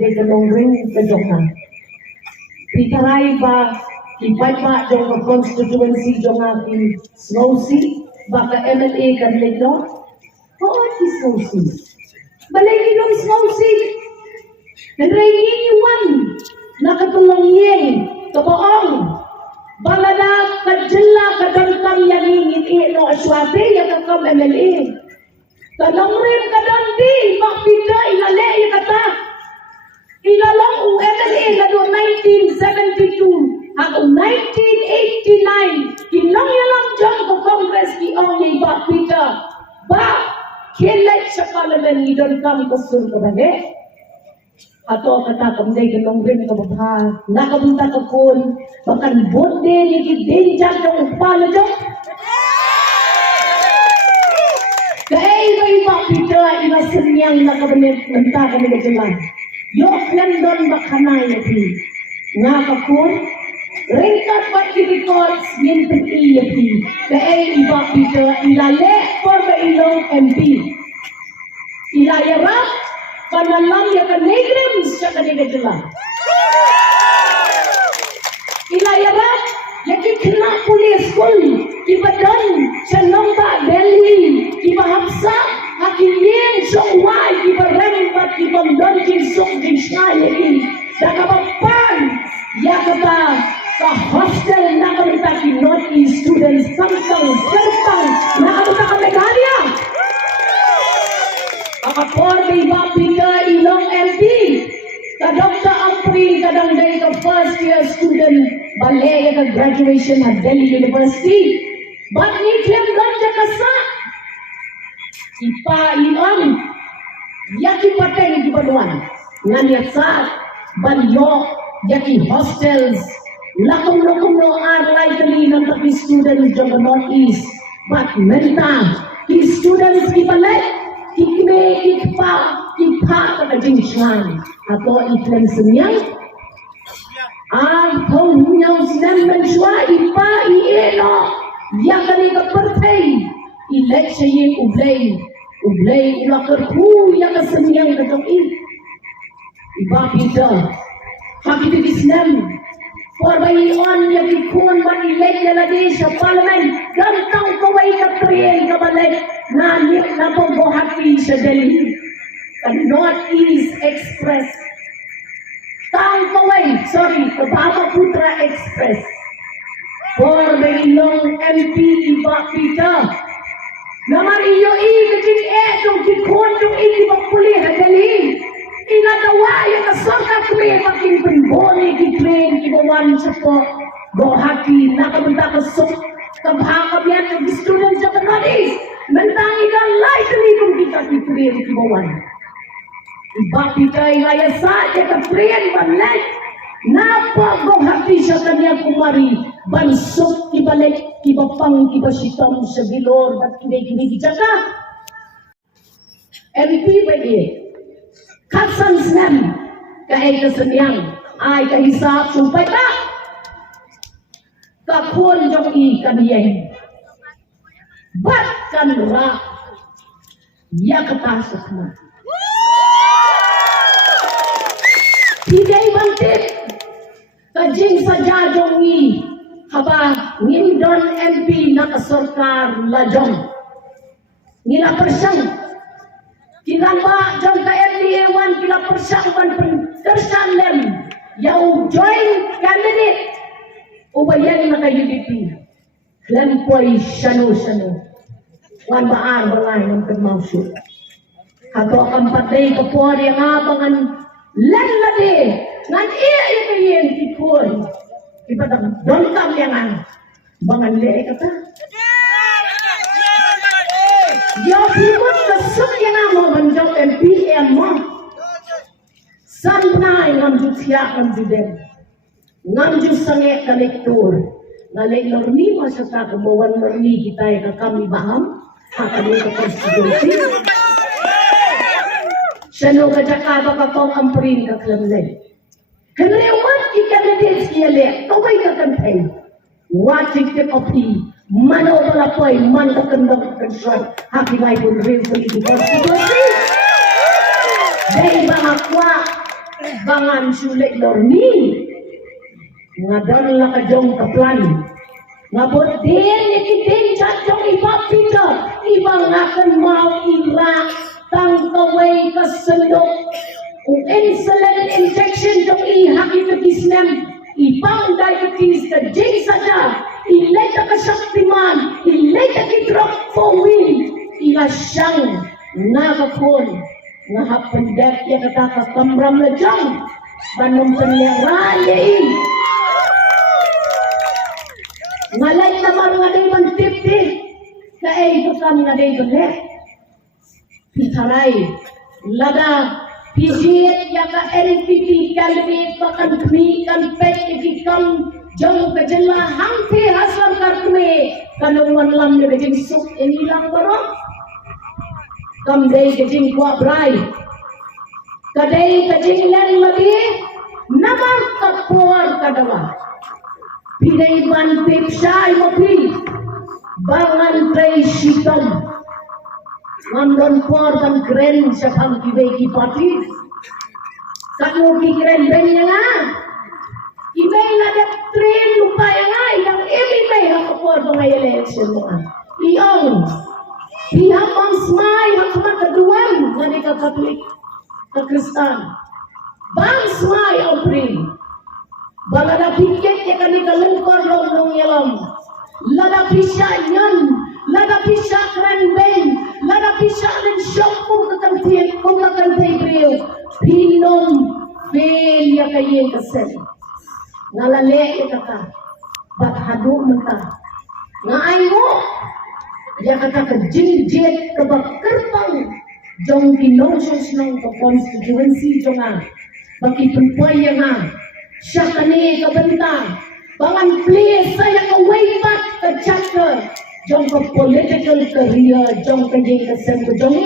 dari Longreng ke Jongna. Pitarai ba ibai ba Jongna constituency Jongna di Sulawesi baka MLA kan Legno. Oh, di Sulawesi. Balai di Sulawesi. Kadrai iwan nakatulong yen kaboong. Balada kajela kadangkang yang ingin no aswate yang kakam MLA. Kalongren kadandi makpida ilale kata. Ilalong MLA lado 1972 hanggang 1989 kinong yalang jam ko Congress ki ong makpida ba kilat sa parliament ni don kam kusur ko bane. Ato kata kamday kanong rin kababha nakabunta ka kun bakan bonde ni kidinjak ng upala dyan kaya iba pita inasenyang nakabanit nanta kami na dyan yok yan doon bakanay natin nga kakun ringkat pat records yun iya kaya iba pita ilale for the ilong MP ilayarap panalam ya kan negrem siya kanina dyan. Ilayarap ya kikina pulis school kibadan siya nomba Delhi kibahapsa hakilin siyaway kibarem at kibamdan kinsok kinsya yagin nakapapan ya kata sa hostel nakamita ki Northeast students samsang serpang nakamita ka Megalia Akapor di Bapika Ilong MP Kadokta Ampri kadang dari ke first year student balai ke graduation at Delhi University but ni klaim ganja kasa ipa ilang yaki pateng di baduan nganya saat banyo yaki hostels lakum no arlay kali ng tapi students di Northeast but menta ki students ki balai ikme ikpa kata jingshan atau iklan senyang atau nyau sinan menshua ipa ieno yang kali ke partai election yang ublay ulakerku yang kesenyang ketok iba kita hakiti islam Forbai on yang ikon man ilay lalade sa parliament gantang kaway katriyen kabalik na pagbuhati sa Delhi ang Northeast Express tang kaway Kabama Putra Express Forbai long MP iba kita naman iyo kajing etong kikon yung ikipagpuli sa Delhi inatawa yung kasangkat ko yung making penboni kitrain kibawan sa po gohati nakamunta ka sok kabhakab yan yung students sa kanadis mentang ikan light ni kung kita kitrain kibawan iba kita ilaya saja kitrain banlay napa gohati siya kanya kumari bansok kibalik kibapang kibasitam sa bilor at kinay kijaka MP ba Kasan senam kahit kesenyang ay kahisap sumpay ta kakun jong kaniyeng batkan ra ya ketasak na tidak bantit kajing saja jong haba ngindon MP nakasorkar lajong nila persang Kinamba jong ka MDA1 kila persangkan tersan lem yau join candidate ubayan na ka UDP lem poy shano wan baar balay ng pagmauso ato ang patay kapor yang abangan len lade ngan iya yung tikon ipadang dontang yang bangan le kata Yo pibot kesuk yang amo menjok MPM mo. Sanay ngamjut siya kanjuden. Ngamjut sange kolektor. Nalay lorni mo sa kakabawan lorni kita kami baham. Kakali ka konstitusi. Sano ka jakaba ka kong ampurin ka klamlay. Kanrewan ki candidates kiyale. Kaway ka kantay. Watching the copy. Mana wala po ay man kakandang kansyon hakimay pun rin sa konstitusi. Dahil mga kwa bangan sulit lorni ngadon la ka jong kaplan ngabot din ikitin jong ipapita ibang akan mau irak tang kaway kasendok kung insulin injection jong ihakipikisnem ibang diabetes ka jing saja ilay ka kasaktiman ilay ka kitrok for will ila siyang nagapon nga hapandek ya katakakamram na jong banong panyaray ngalay naman nga day man tip-tip kaay ko kami nga day dolet pitaray lada pijit ya ka LPP kalmi pakan kmi kan pet ikikam jong kajala hangte haslam karkme kanong manlam na gajing suk inilang barok kam day gajing kwa bray kaday gajing len mabi namang kapuar kadawa pinaiban pipsay mapi bangan tray sitom ngamdon por dan keren sa pangkibay kipati kanu kikren benya nga ibay na dat tren lupaya nga yang ibay hakapor mga election mga iyong pihapang smay hakaman kaduan nga di ka katolik ka kristan bang smay ang pring balada pikit ya kani kalungkor long yalam lada pisya yan lada pisya keren ben lada pisya len syok kung kakantay priyo pinom fail ya kaye kasen ngalale ya kata bat hadu menta ngaay mo ya kata kejinjet kebakerpang jong kinongsos ng constituency jongan baki penpuaya nga siya kani kabentang bangan please saya ka way back ka chapter jong ka political career jong ka jeng kasen ko jong